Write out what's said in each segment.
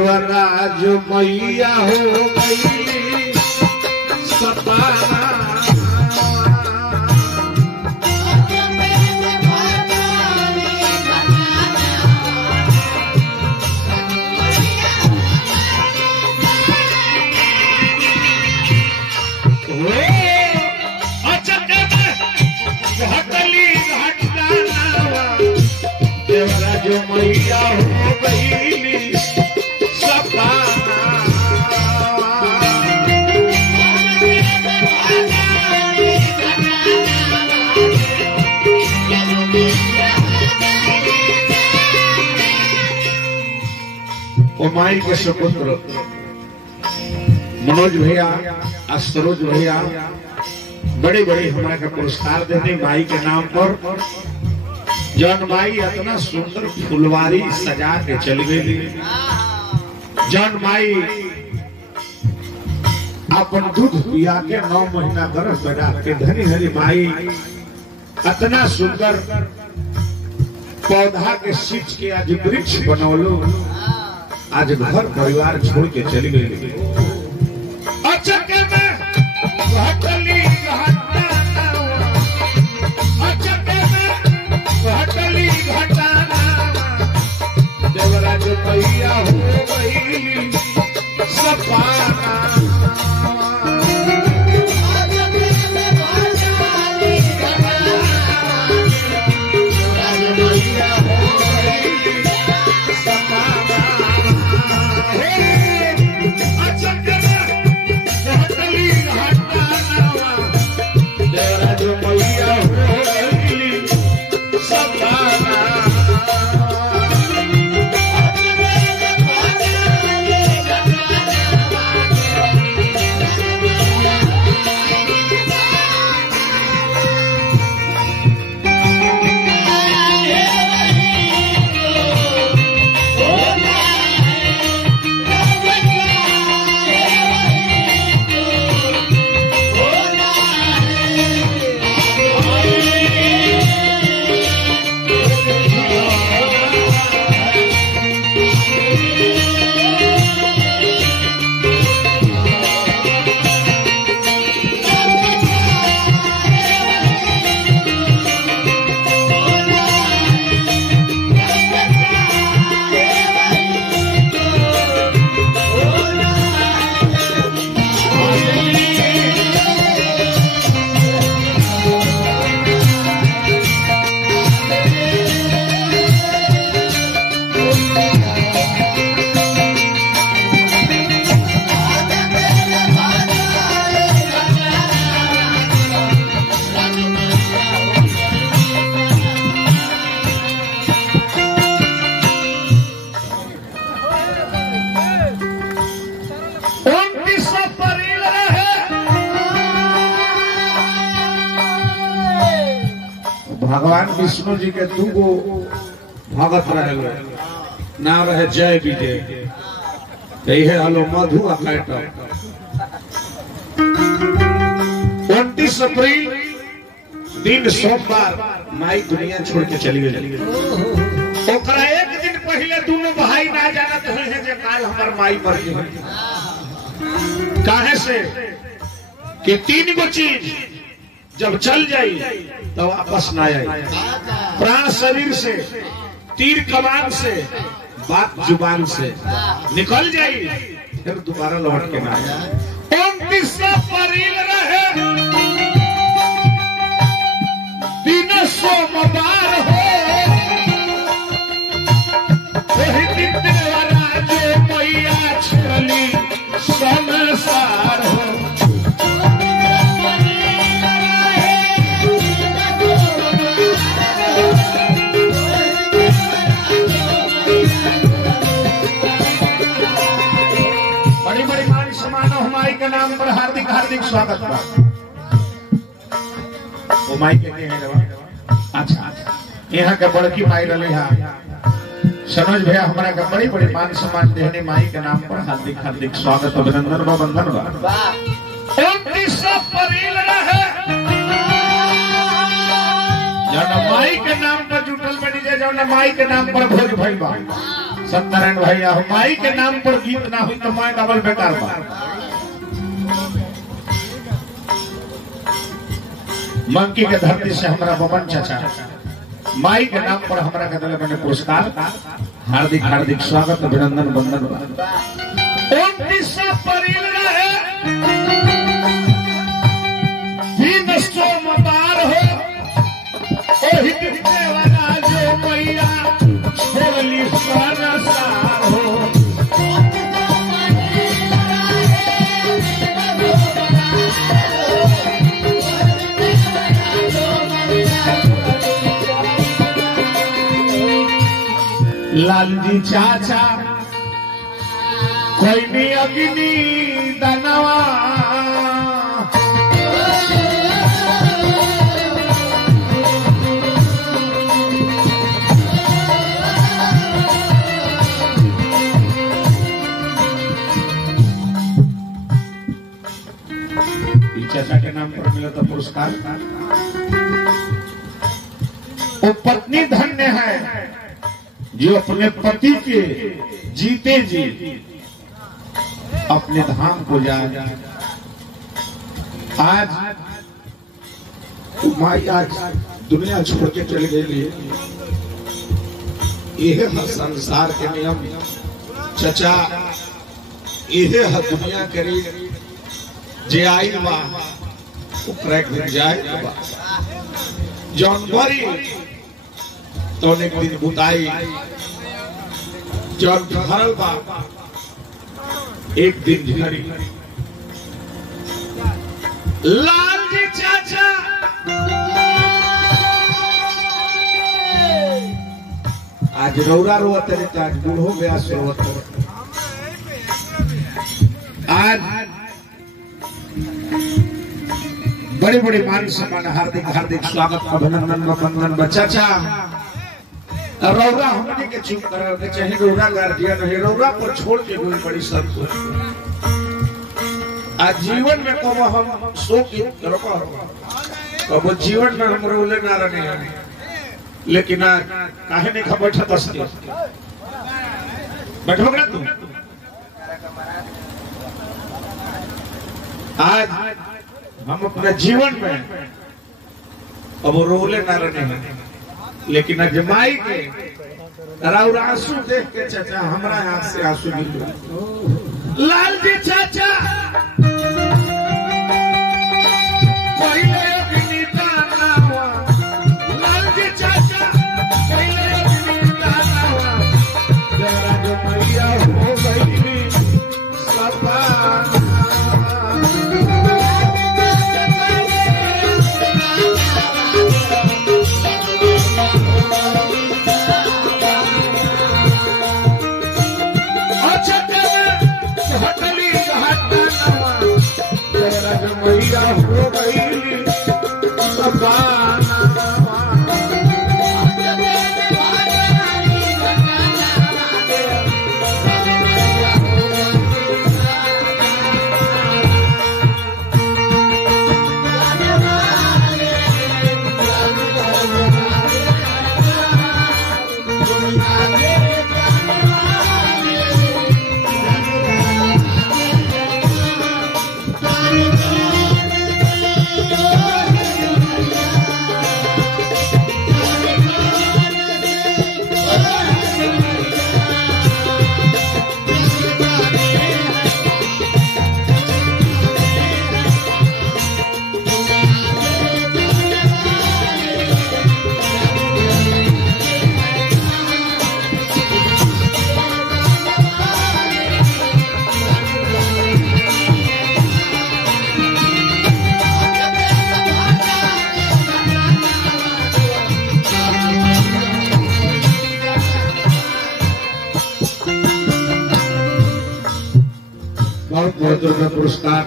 देवराज मैया हो गई सपाना देवराज मैया हो गई सपाना माई के सुपुत्र मनोज भैया सरोज भैया बड़े बड़े हमारे का पुरस्कार देने माई के नाम पर। जौन माई इतना सुंदर फुलवारी सजा के चल गई, जौन माई अपन दूध पिया के 9 महीना गर्भ बना के धनी हरी माई इतना सुंदर पौधा के सींच के आज वृक्ष बनौलो, आज घर परिवार छोड़ के चली गई। अचके में घटली घटना, अचके में घटली घटना, देवराज मैया हो गई सपाना। भगवान विष्णु जी के दूगो भगत रहे, नाम रहे जय विजय, यही हलो मधु अकैट। 29 अप्रैल दिन सोमवार माई दुनिया छोड़ के चली गई। ओकरा एक दिन पहले दोनों भाई ना जानत है जे काल हमार माई मर गई। काहे से कि 3 गो चीज जब चल जाई तो वापस ना आए। प्राण शरीर से, तीर कमान से, बात जुबान से निकल जाई, फिर दोबारा लौट के ना आए। 29 अप्रैल रहे दिन सोमवार हो, वही दिन देवराज मैया छली संसार हो। के नाम पर हार्दिक हार्दिक स्वागत बा। वो माई के अच्छा यहाँ के बड़की माई रही सनोज भैया हमारा का बड़ी बड़ी मान सम्मान देने माई के नाम पर हार्दिक हार्दिक स्वागत अभिनंदन व वंदन बा। 29 अप्रैल रहे जौन माई के नाम पर जुटल बनी जाए, जौन माई के नाम पर भोज भइल बा। सत्यनारायण भैया माई के नाम पर गीत ना हुई तो माई डबल बेकार बा। मंकी के धरती से हमारा बमन चाचा माई के नाम पर हमारा के दिल में पुरस्कार हार्दिक हार्दिक स्वागत अभिनंदन वंदन बा। 29 अप्रैल है दिन सोमवार हो ओही दिखने वाला जो मैया छोड़ली संसार हो। लालजी चाचा कोई नहीं अग्नि दनवा चाचा के नाम पर मिला था पुरस्कार। वो पत्नी धन्य है जो अपने पति के जीते जी अपने धाम को जाए। आज माई आज दुनिया छोड़ के चले गए। यह है संसार के नियम चचा, यह है दुनिया करी जे आई बा क्रैक दिन जाए जौन भरी तो एक दिन बुताई जौन भरल बा एक दिन झरी। लालजी चाचा आज रौरा रोवत है, आज बूढ़ो ब्यास रोवत है। आज बड़े बड़े मान सम्मान हार्दिक हार्दिक स्वागत अभिनंदन वंदन बचाचा। रौरा हमने के चुप कराने चाहिए। रौरा गार्जियन है, रौरा पर छोड़ के कोई बड़ी सब कुछ आज जीवन में कब हम सो की कब जीवन में हम रोले ना रहे हैं, लेकिन आज काहे नहीं खबर बैठा बैठोगे तुम। आज हम अपने जीवन में अब रोले ना रहे हैं, लेकिन आज माई के राउर आंसू देख के चाचा हमारा आंख से आंसू निकले। लालजी चाचा पहले अग्नि दानवा, लालजी चाचा पहले अग्नि दानवा, जरा जो मैया हो गई सपना। बहुत बहुत पुरस्कार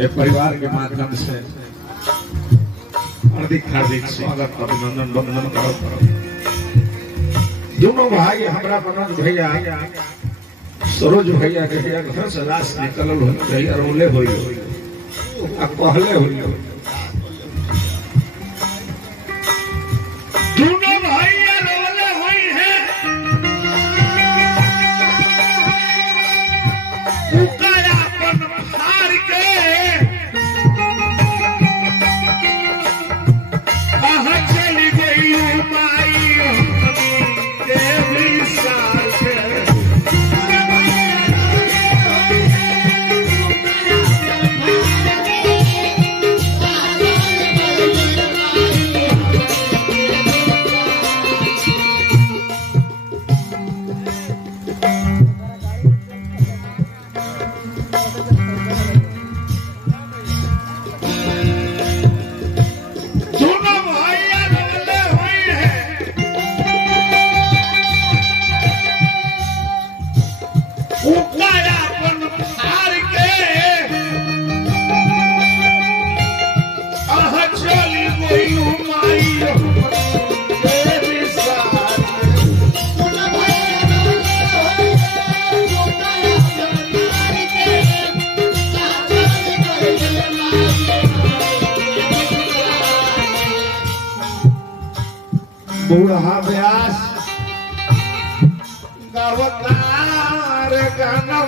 एक परिवार के माध्यम से हार्दिक हार्दिक स्वागत अभिनंदन वंदन करो। दोनों भाई हमारा मनोज भैया सरोज भैया के घर से लाश निकल भैया रोले हो पहले हो। दोनों भाई रोले हुई है बूढ़ा व्यास गावतार गाना